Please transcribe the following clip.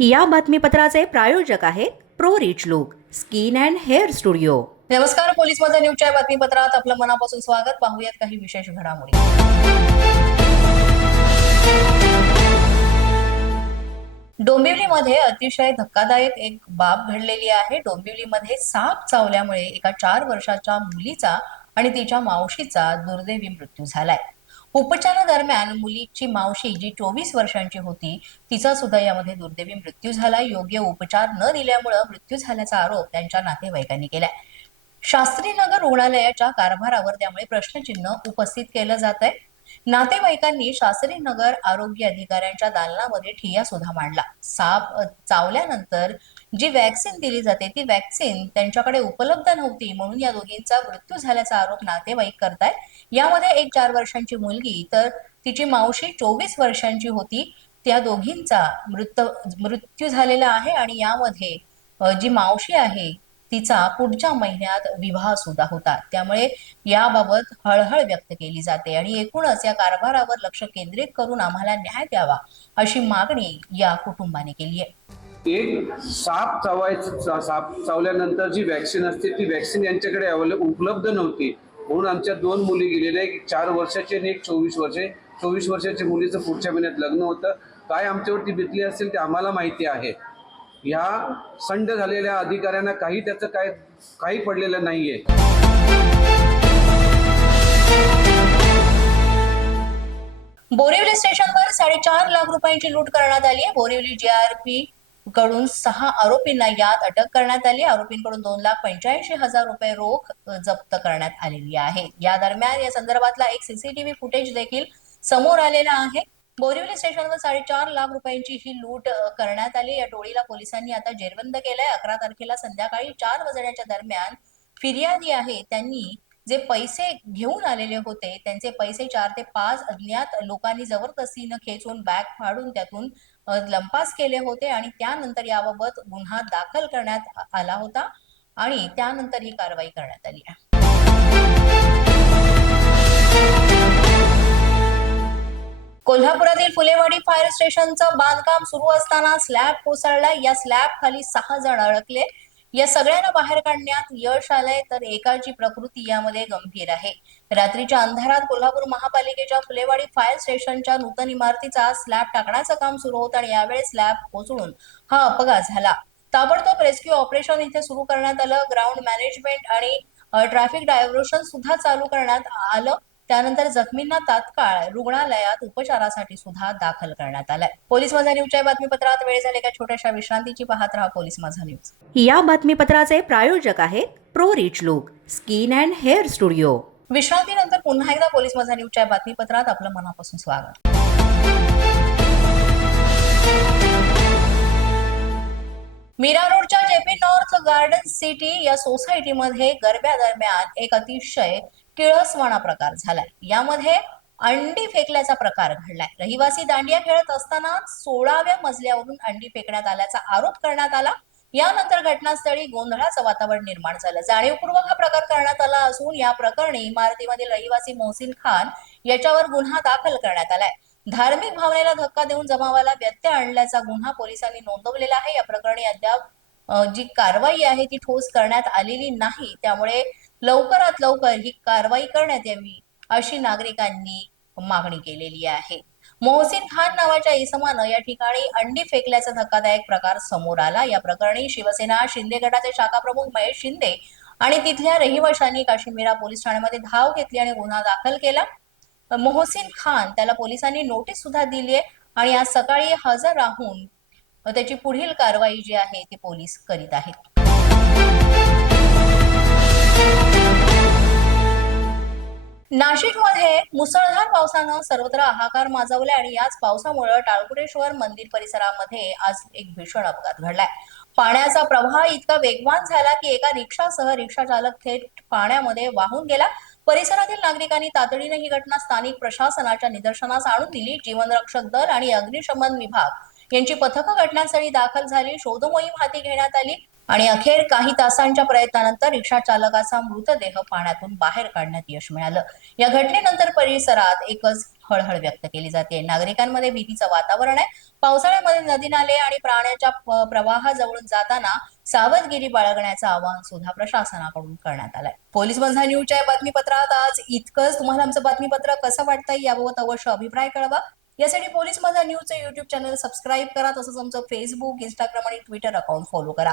या बातमीपत्राचे प्रायोजक आहेत Pro Rich Look Skin and Hair Studio. नमस्कार पोलीस माझा न्यूजच्या बातमीपत्रात आपलं मनापासून स्वागत. पाहूयात काही विशेष घडामोडी. डोंबिवलीमध्ये अतिशय धक्कादायक एक बाब घडलेली आहे. डोंबिवलीमध्ये साप चावल्यामुळे एका चार वर्षाच्या मुलीचा आणि तिच्या मावशीचा दुर्दैवी मृत्यू झालाय. उपचारादरम्यान मुलीची मावशी जी चोवीस वर्षांची होती तिचा सुद्धा यामध्ये दुर्दैवी मृत्यू झाला. योग्य उपचार न दिल्यामुळं मृत्यू झाल्याचा आरोप त्यांच्या नातेवाईकांनी केलाय. शास्त्रीनगर रुग्णालयाच्या कारभारावर त्यामुळे प्रश्नचिन्ह उपस्थित केलं जात आहे नातेवाईकांनी शास्त्रीनगर आरोग्य अधिकाऱ्यांच्या दालनामध्ये ठिय्या सुद्धा मांडला. साप चावल्यानंतर जी वॅक्सिन दिली जाते ती वॅक्सिन त्यांच्याकडे उपलब्ध नव्हती म्हणून या दोघींचा मृत्यू झाल्याचा आरोप नातेवाईक करतायत. यामध्ये एक चार वर्षांची मुलगी तर तिची मावशी चोवीस वर्षांची होती. त्या दोघींचा मृत मृत्यू झालेला आहे आणि यामध्ये जी मावशी आहे तिचा पुढच्या महिन्यात विवाह सुद्धा होता. त्यामुळे याबाबत हळहळ व्यक्त केली जाते आणि एकूणच या कारभारावर लक्ष केंद्रित करून आम्हाला न्याय द्यावा अशी मागणी या कुटुंबाने केली आहे. एक साप चावायचं चा- साप चावल्यानंतर जी व्हॅक्सिन असते ती वॅक्सिन यांच्याकडे अवेलेबल उपलब्ध नव्हती. म्हणून आमच्या दोन मुली गेलेल्या एक चार वर्षाची आणि एक चोवीस वर्षे चोवीस वर्षाच्या मुलीचं पुढच्या महिन्यात लग्न होतं. काय आमच्यावरती बितली असेल ते आम्हाला माहिती आहे. या संड झालेल्या अधिकाऱ्यांना काही त्याचं काय काही पडलेलं नाहीये. बोरिवली स्टेशनवर साडेचार लाख रुपयांची लूट करण्यात आली आहे. बोरिवली जीआरपी कडून सहा आरोपींना यात अटक करण्यात आली आरोपींकडून दोन लाख पंच्याऐंशी हजार रुपये रोख जप्त करण्यात आलेली आहे. या दरम्यान या संदर्भातला एक सीसीटीव्ही फुटेज देखील समोर आलेला आहे. बोरिवली स्टेशनवर साडेचार लाख रुपयांची ही लूट करण्यात आली. या टोळीला पोलिसांनी आता जेरबंद केलाय. अकरा तारखेला संध्याकाळी चार वाजण्याच्या दरम्यान फिर्यादी आहे. त्यांनी जे पैसे घेऊन आलेले होते त्यांचे पैसे चार ते पाच अज्ञात लोकांनी जबरदस्तीनं खेचून बॅग फाडून त्यातून लंपास केले होते आणि त्यानंतर याबाबत गुन्हा दाखल करण्यात आला होता आणि त्यानंतर ही कारवाई करण्यात आली आहे. कोल्हापुरातील फुलेवाडी फायर स्टेशनचं बांधकाम सुरू असताना स्लॅब कोसळला. या स्लॅब खाली सहा जण अडकले. या सगळ्यांना बाहेर काढण्यात यश आलंय तर एकाची प्रकृती यामध्ये गंभीर आहे. रात्रीच्या अंधारात कोल्हापूर महापालिकेच्या फुलेवाडी फायर स्टेशनच्या नूतन इमारतीचा स्लॅब टाकण्याचं काम सुरू होतं आणि यावेळी स्लॅब कोसळून हा अपघात झाला. ताबडतोब रेस्क्यू ऑपरेशन इथे सुरू करण्यात आलं. ग्राउंड मॅनेजमेंट आणि ट्रॅफिक डायव्हर्शन सुद्धा चालू करण्यात आलं. त्यानंतर जखमींना तात्काळ रुग्णालयात उपचारासाठी सुद्धा दाखल करण्यात आलंय. पोलीस माझा न्यूजच्या बातमीपत्रात वेळ झाले का छोट्याशा विश्रांतीची पाहत राहा पोलीस माझा न्यूज. या बातमीपत्राचे प्रायोजक आहेत Pro Rich Look Skin and Hair Studio. विश्रांतीनंतर पुन्हा एकदा पोलीस माझा न्यूजच्या बातमीपत्रात आपलं मनापासून स्वागत. मीरा रोडच्या जेपी नॉर्थ गार्डन सिटी या सोसायटीमध्ये गरब्या दरम्यान एक अतिशय किळसवाणा प्रकार झालाय. यामध्ये अंडी फेकल्याचा प्रकार घडलाय. रहिवासी दांडिया खेळत असताना सोळाव्या मजल्यावरून अंडी फेकण्यात आल्याचा आरोप करण्यात आला. यानंतर घटनास्थळी गोंधळाचं वातावरण निर्माण झालं. जाणीवपूर्वक हा प्रकार करण्यात आला असून या प्रकरणी इमारतीमधील रहिवासी मोहसिन खान याच्यावर गुन्हा दाखल करण्यात आलाय. धार्मिक भावनेला धक्का देऊन जमावाला व्यत्यय आणल्याचा गुन्हा पोलिसांनी नोंदवलेला आहे. या प्रकरणी अद्याप जी कारवाई आहे ती ठोस करण्यात आलेली नाही. त्यामुळे लवकरात लवकर ही कारवाई करण्यात यावी अशी नागरिकांनी मागणी केलेली आहे. मोहसिन खान नावाच्या इसमानं या ठिकाणी अंडी फेकल्याचा धक्कादायक प्रकार समोर आला. या प्रकरणी शिवसेना शिंदे गटाचे शाखा प्रमुख महेश शिंदे आणि तिथल्या रहिवाशांनी काश्मीरा पोलीस ठाण्यामध्ये धाव घेतली आणि गुन्हा दाखल केला. मोहसिन खान त्याला पोलिसांनी नोटीस सुद्धा दिली आहे आणि आज सकाळी हजर राहून त्याची पुढील कारवाई जी आहे ती पोलीस करीत आहेत. नाशिकमध्ये मुसळधार पावसानं सर्वत्र हाहाकार माजवला आणि याच पावसामुळे टाळकुटेश्वर मंदिर परिसरामध्ये आज एक भीषण अपघात घडलाय. पाण्याचा प्रवाह इतका वेगवान झाला की एका रिक्षासह रिक्षा चालक थेट पाण्यामध्ये वाहून गेला. परिसरातील नागरिकांनी तातडीने ही घटना स्थानिक प्रशासनाच्या निदर्शनास आणून दिली. जीवनरक्षक दल आणि अग्निशमन विभाग यांची पथकं घटनास्थळी दाखल झाली. शोधमोहीम हाती घेण्यात आली. आणि अखेर काही तासांच्या प्रयत्नानंतर रिक्षा चालकाचा मृतदेह पाण्यातून बाहेर काढण्यात यश मिळालं. या घटनेनंतर परिसरात एकच हळहळ व्यक्त केली जाते. नागरिकांमध्ये भीतीचं वातावरण आहे. पावसाळ्यामध्ये नदी नाले आणि प्राण्याच्या प्रवाहाजवळून जाताना सावधगिरी बाळगण्याचं आवाहन सुद्धा प्रशासनाकडून करण्यात आलंय. पोलीस बंधा न्यूजच्या बातमीपत्रात आज इतकंच. तुम्हाला आमचं बातमीपत्र कसं वाटतंय याबाबत अवश्य अभिप्राय कळवा. यासाठी पोलीस माझा न्यूजचं युट्यूब चॅनल सबस्क्राईब करा. तसंच आमचं फेसबुक इंस्टाग्राम आणि ट्विटर अकाउंट फॉलो करा.